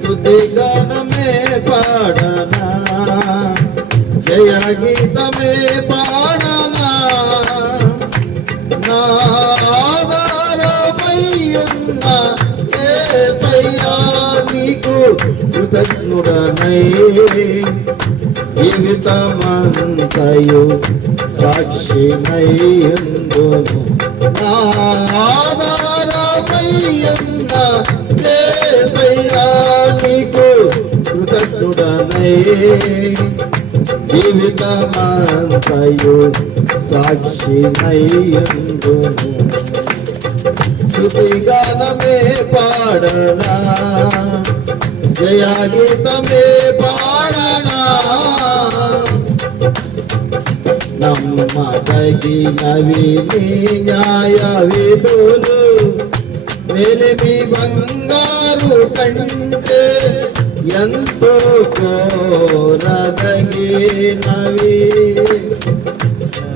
స్తుతిగానమే పాడనా? జయ గీతమే పాడనా? నా ఆధారమయ్యున్న యేసయ్యా నీకు కృతజ్ఞుడనై? జీవితమంతయు సాక్షినయ్యుందును నా ఆధారమయ్యున్న యేసయ్యా నీకు కృతజ్ఞుడనై. జీవితమంతయు సాక్షినయ్యుందును శృతిగానమే పాడనా? జయాగీతమే పాడనా? నమ్మదగినవి నీ న్యాయ విధులు వెలిమి బంగారు కంటే ఎంతో కోరదగినవి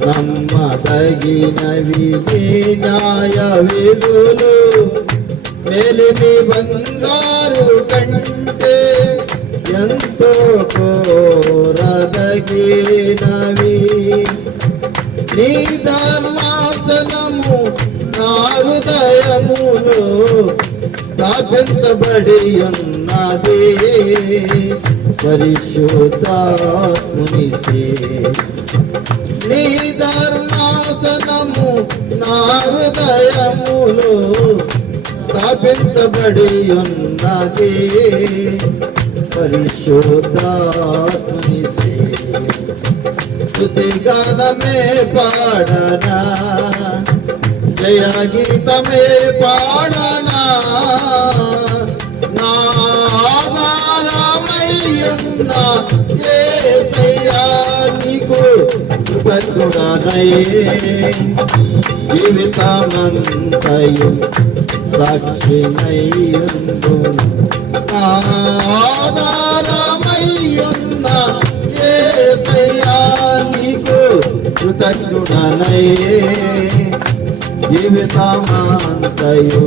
నమ్మదగినవి నీ న్యాయ విధులు వెలిది బంగారు కంటే ఎంతో కోరదగినవి. నీ ధర్మాసనము నా హృదయములో స్థాపించబడి ఉన్నది. పరిశుద్ధాత్మునిచే స్థాపించబడి ఉన్నది పరిశుద్ధాత్మునిచే స్తుతిగానమే పాడనా. జయ గీతమే పాడనా. నా ఆధారమయ్యున్న యేసయ్యా కృతజ్ఞుడనై జీవితమంతయు సాక్షినయ్యుండు ఆధారమయ్యున్న కృతజ్ఞుడనై జీవితమంతయు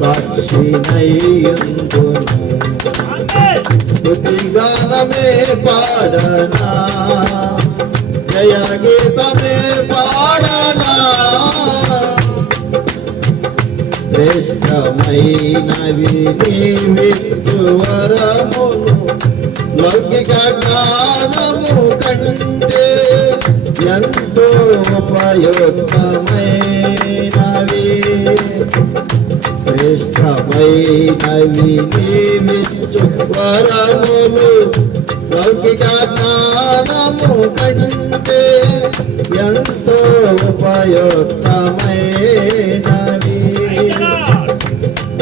సాక్షినయ్యుండు స్తుతిగానమే పాడనా. జయ గీతమే పాడనా శ్రేష్టమైనవి లౌకిక జ్ఞానము కంటే ఎంతో ఉపయుక్తమైనవి. శ్రేష్టమైనవి వరములు వరములు కంటే ఎంతో ఉపయుక్తమైనవి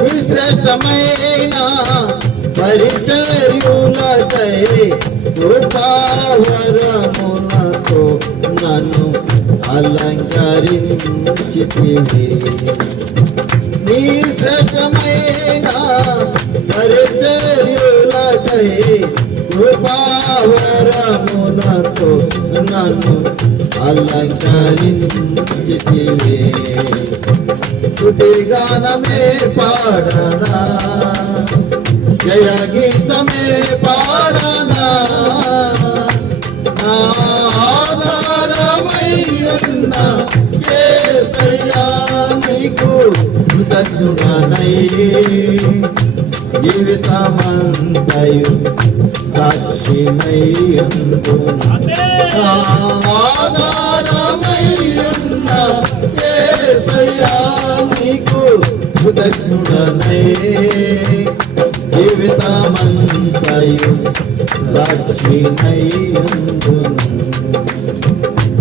విశ్రేష్టమైన శ్రేష్టమైన పరిచర్యులకై కృపావరములతో నన్ను అలంకరించితివి. నీ శ్రేష్టమైన పరిచయ నన్ను అలంకరించితివి స్తుతిగానమే పాడనా? జయ గీతమే పాడనా? నా ఆధారమయ్యున్న యేసయ్యా నీకు కృతజ్ఞుడనై. జీవితమంతయు సాక్షినయ్యుండు నా ఆధారమయ్యున్న యేసయ్యా నీకు కృతజ్ఞుడనై జీవితమంతయు సాక్షినయ్యుండు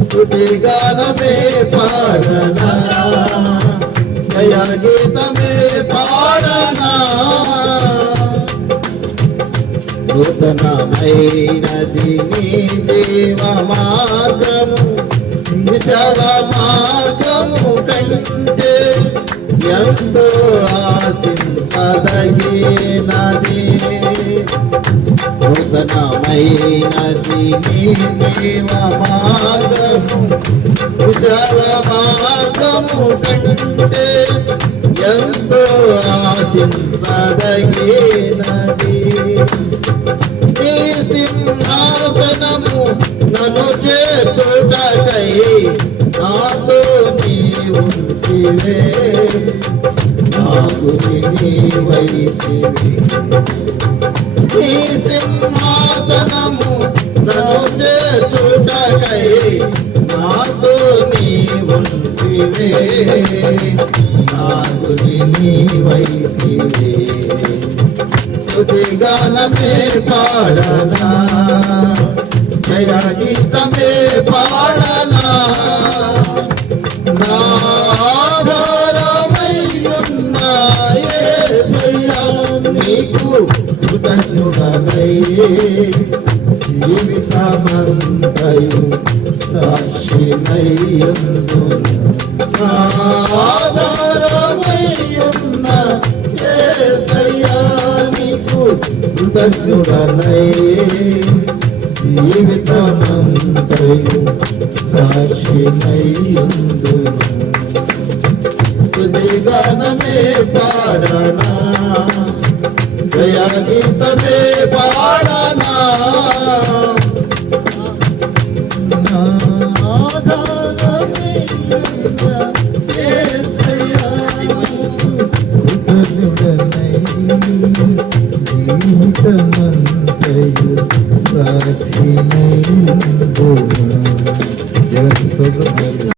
స్తుతిగానమే పాడనా జయ గీత నూతనమైనది నీ దేవ మార్గము విశాల మార్గము కంటే ఎంతో ఆశించదగినది నూతనమైనది నీ దేవ మార్గము విశాల మార్గము కంటే ఎంతో ఆశించదగినది ఉంటివే నాకు నీవైతివి నీ సింహాసనము నన్ను చేర్చుటకై నాతో నీ ఉంటివే. నాకు నీవైతివే స్తుతిగానమే పాడనా? జయ గీతమే పాడనా? కృతజ్ఞుడనై జీవితమంతయు సాక్షినయ్యుందు నాధారమయ్యున్న యేసయ్యా నీకు జీవితమంతయు సాక్షినయ్యుందు పాడనా